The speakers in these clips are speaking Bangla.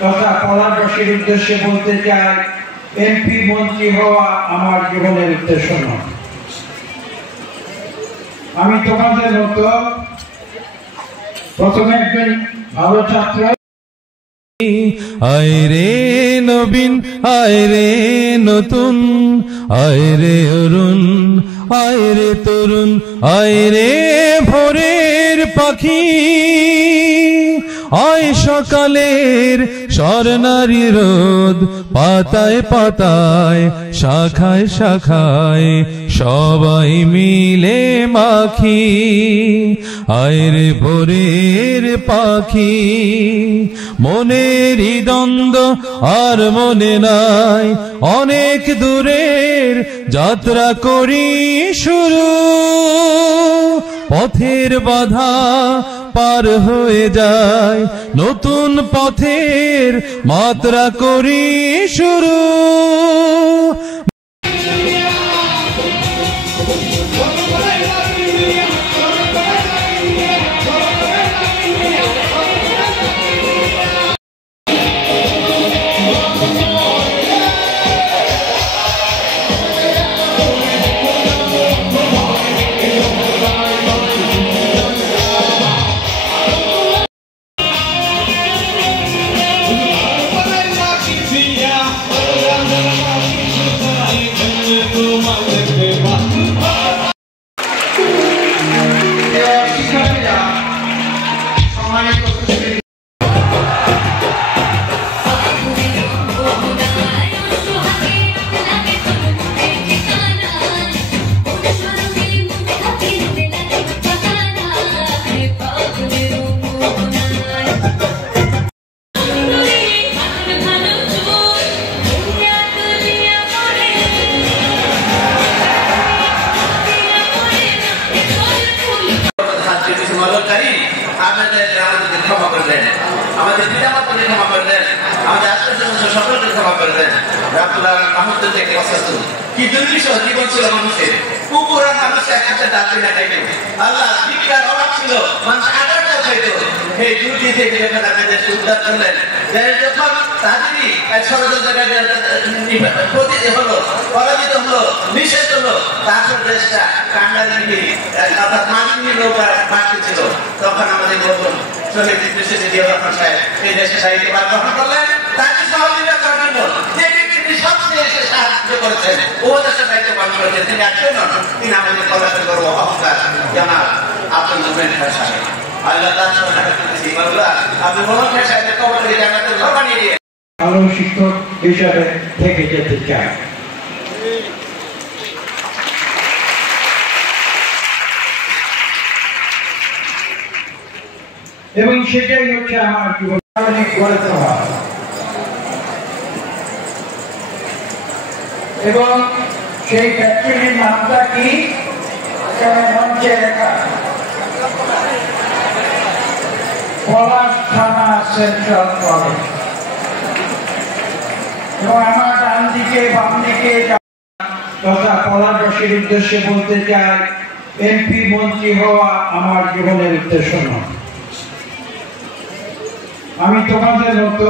তথা পলাশবাসীর উদ্দেশ্যে বলতে চাই, এমপি মন্ত্রী হওয়া আমার জীবনের উদ্দেশ্য নয়। আমি তোমাদের মতো প্রথমে একজন ভালো ছাত্র। আয় রে নবীন, আয় রে নতুন, আয় রে অরুণ, আয় রে তরুণ, আয় রে ভোরের পাখি, আয় সকালের স্বর্ণালী রোদ, পাতায় পাতায় শাখায় শাখায় সবাই মিলে মাখি। আয় রে ভোরের পাখি, মনের দ্বন্দ্ব আর মনে নাই, অনেক দূরের যাত্রা করি শুরু, পথের বাধা পার হয়ে যায়, নতুন পথের মাত্রা করি শুরু। আমাদের পিতামাতাকে ক্ষমা করে দেন, আমাদের আত্মীয় সকলকে ক্ষমা করে দেন। কি দুর্বিষহ জীবন ছিল মানুষের, কুকুর আর মানুষ একসাথে ডাকতে না খাইতেন। আল্লাহ ভিক্ষার অভাব ছিল, মানুষ আগারটাও খাইত। এই দুর্নীতি থেকে যখন আপনাদের উদ্ধার করলেন, যখন তাদেরই ষড়যন্ত্র হলো, পরাজিত হলো, নিষেধ হলো, তারপর দেশটা কান্ডারি অর্থাৎ মাননীয় নৌকা বাড়তেছিল, তখন আমাদের নতুন শহীদ বিশ্বজিৎ রহমান সাহেব এই দেশে সাহিত্য গ্রহণ করলেন। তাকে সহযোগিতা করার জন্য যে ব্যক্তি সবচেয়ে এসে সাহায্য করেছেন, উপদেশের দায়িত্ব পালন করেছেন, তিনি একজন নন, তিনি আমাদের কলেজের গর্ব অহংকার জানাব আব্দুল মোমেন খান সাহেব। আল্লাহ তার সঙ্গে আপনি মোমেন খান সাহেবের খবর থেকে জানাতের ঘর বানিয়ে দিয়ে ভালো শিক্ষক হিসাবে থেকে যেতে চাই। এবং সেটাই হচ্ছে আমার জীবন গড়ে তোলা। এবং সেই ফ্যাক্টরির নামটা কি মঞ্চে লেখা, পলাশ থানা সেন্ট্রাল কলেজ। এবং আমার ডান দিকে বাম দিকে তথা পলাশবাসীর উদ্দেশ্যে বলতে চাই, এমপি মন্ত্রী হওয়া আমার জীবনের উদ্দেশ্য নয়। আমি তোমাদের মতো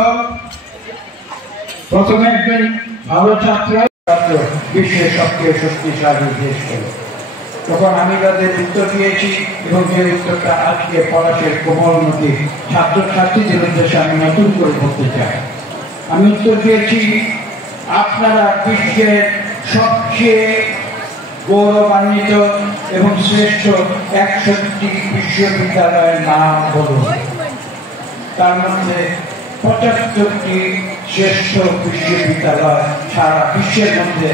প্রথমে একজন ভালো ছাত্র, বিশ্বের সবচেয়ে শক্তিশালী দেশ হল। তখন আমি তাদের উত্তর দিয়েছি, এবং যে উত্তরটা আজকে পলাশের কোমলমতি ছাত্রছাত্রীদের উদ্দেশ্যে আমি নতুন করে বলতে চাই। আমি উত্তর দিয়েছি, আপনারা বিশ্বের সবচেয়ে গৌরবান্বিত এবং শ্রেষ্ঠ 100টি বিশ্ববিদ্যালয়ের নাম বলুন। তার মধ্যে 75টি শ্রেষ্ঠ বিশ্ববিদ্যালয় সারা বিশ্বের মধ্যে,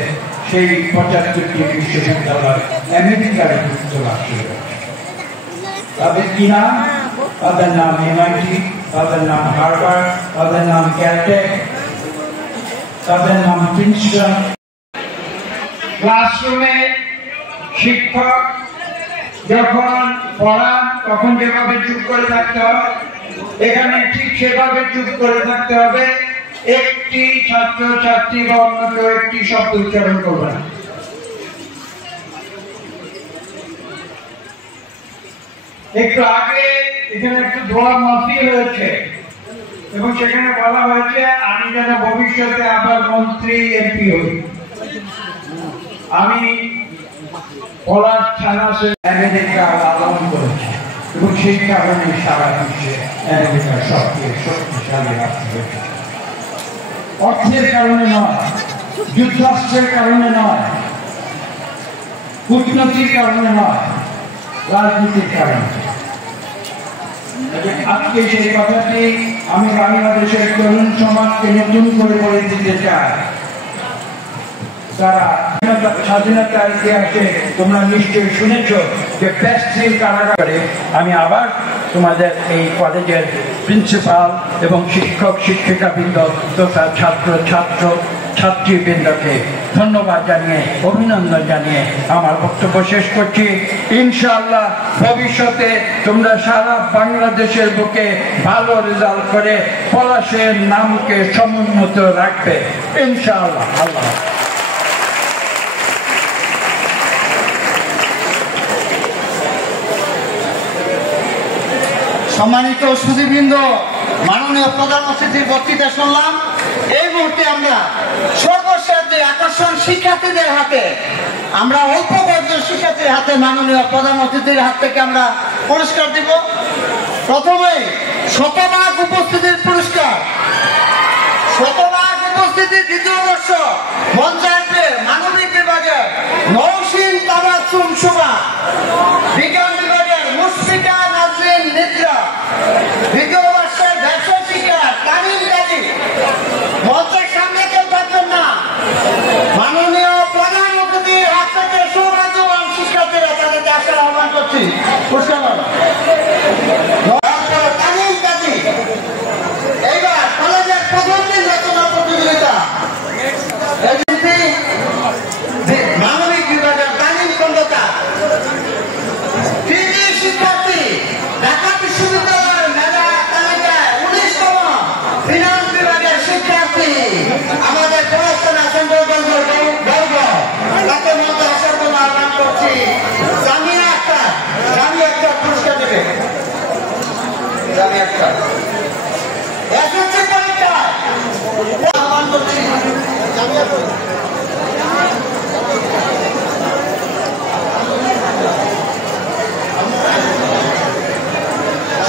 সেই 75টি বিশ্ববিদ্যালয় আমেরিকার যুক্তরাষ্ট্রে রয়েছে। তাদের কি নাম? তাদের নাম MIT, তাদের নাম হার্ভার্ড, তাদের নাম ক্যালটেক, তাদের নাম প্রিন্সটন। ক্লাসরুমে শিক্ষক যখন পড়ান তখন যেভাবে চুপ করে থাকতে হবে, এখানে ঠিক সেভাবে চুপ করে থাকতে হবে। একটি ছাত্র ছাত্রী বা অন্য কেউ একটি শব্দ উচ্চারণ করবে না। একটু আগে এখানে একটু ধোয়া মাফি হয়েছে, এবং সেখানে বলা হয়েছে আমি যেন ভবিষ্যতে আবার মন্ত্রী এমপি হই। আমি পলাশ থানা আমেরিকা লালন করেছি এবং সেই কারণে সারা বিশ্বে আমেরিকার সবচেয়ে শক্তিশালী রাষ্ট্র হয়েছে। অর্থের কারণে নয়, যুদ্ধাস্ত্রের কারণে নয়, কূটনীতির কারণে নয়, রাজনীতির কারণে। আজকে সেই কথাটি আমি বাংলাদেশের তরুণ সমাজকে নতুন করে বলে দিতে চাই। তারা স্বাধীনতার ইতিহাসে তোমরা নিশ্চয়ই শুনেছ যে প্যাস্ট্রিল কারাগারে আমি আবার তোমাদের এই কলেজের প্রিন্সিপাল এবং শিক্ষক শিক্ষিকাবৃন্দ তথা ছাত্রীবৃন্দকে ধন্যবাদ জানিয়ে অভিনন্দন জানিয়ে আমার বক্তব্য শেষ করছি। ইনশাআল্লাহ ভবিষ্যতে তোমরা সারা বাংলাদেশের বুকে ভালো রেজাল্ট করে পলাশের নামকে সমুন্নত রাখবে ইনশাআল্লাহ। আল্লাহ। সম্মানিত সুধীবৃন্দ, মাননীয় প্রধান অতিথির বক্তৃতা শুনলাম। এই মুহূর্তে আমরা সর্বসাহায্যে আকর্ষণ শিক্ষার্থীদের হাতে, আমরা অল্প কয়েকজন শিক্ষার্থীর হাতে মাননীয় প্রধান অতিথির হাত থেকে আমরা পুরস্কার দিব। প্রথমে শতভাগ উপস্থিতির পুরস্কার, শতভাগ উপস্থিতির দ্বিতীয় বর্ষ পঞ্চায়েতের মানবিক বিভাগের নৌসিন তাবাসসুম শোভা, বিজ্ঞান বিভাগের মুশফিকা নাজরিন নিদ্রা, দ্বিতীয় বর্ষের ব্যবসা শিক্ষা তামিম গাজী। মঞ্চের সামনে কেউ থাকবেন না, মাননীয় প্রধান অতিথির হাত থেকে সৌভাগ্যবান শিক্ষার্থীরা তাদেরকে আসার আহ্বান করছি। পুরস্কার তামিম গাজী। এইবার কলেজের প্রথম দিন রচনা প্রতিযোগিতা, মানবিক বিভাগের তামিম খন্দকার। তৃতীয় শিক্ষার্থী ঢাকা বিশ্ববিদ্যালয়ের মেধা তালিকায় 19তম ফিনান্স বিভাগের শিক্ষার্থী আমাদের পড়াশোনা সুন্দরগঞ্জ বর্গ, তাকে মধ্যে আসার জন্য আহ্বান করছি। জামিয়া আক্তার পুরস্কার দেবে। জামিয়া আক্তার এসএসসি পরীক্ষায় আহ্বান করছি। জামিয়া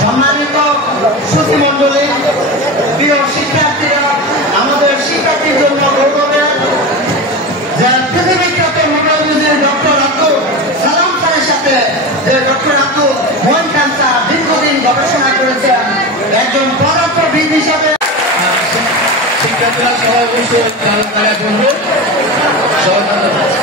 সম্মানিত সুধীমণ্ডলী, প্রিয় শিক্ষার্থীরা, আমাদের শিক্ষার্থীর জন্য গৌরবের যে পৃথিবীখ্যাত মোবাইল ডক্টর আব্দুল সালাম স্যারের সাথে যে ডক্টর আব্দুল মোহন খান স্যার দীর্ঘদিন গবেষণা করেছেন, একজন পদার্থবিদ হিসাবে। শিক্ষার্থীরা সবাই অবশ্যই তারা বলবো সবাই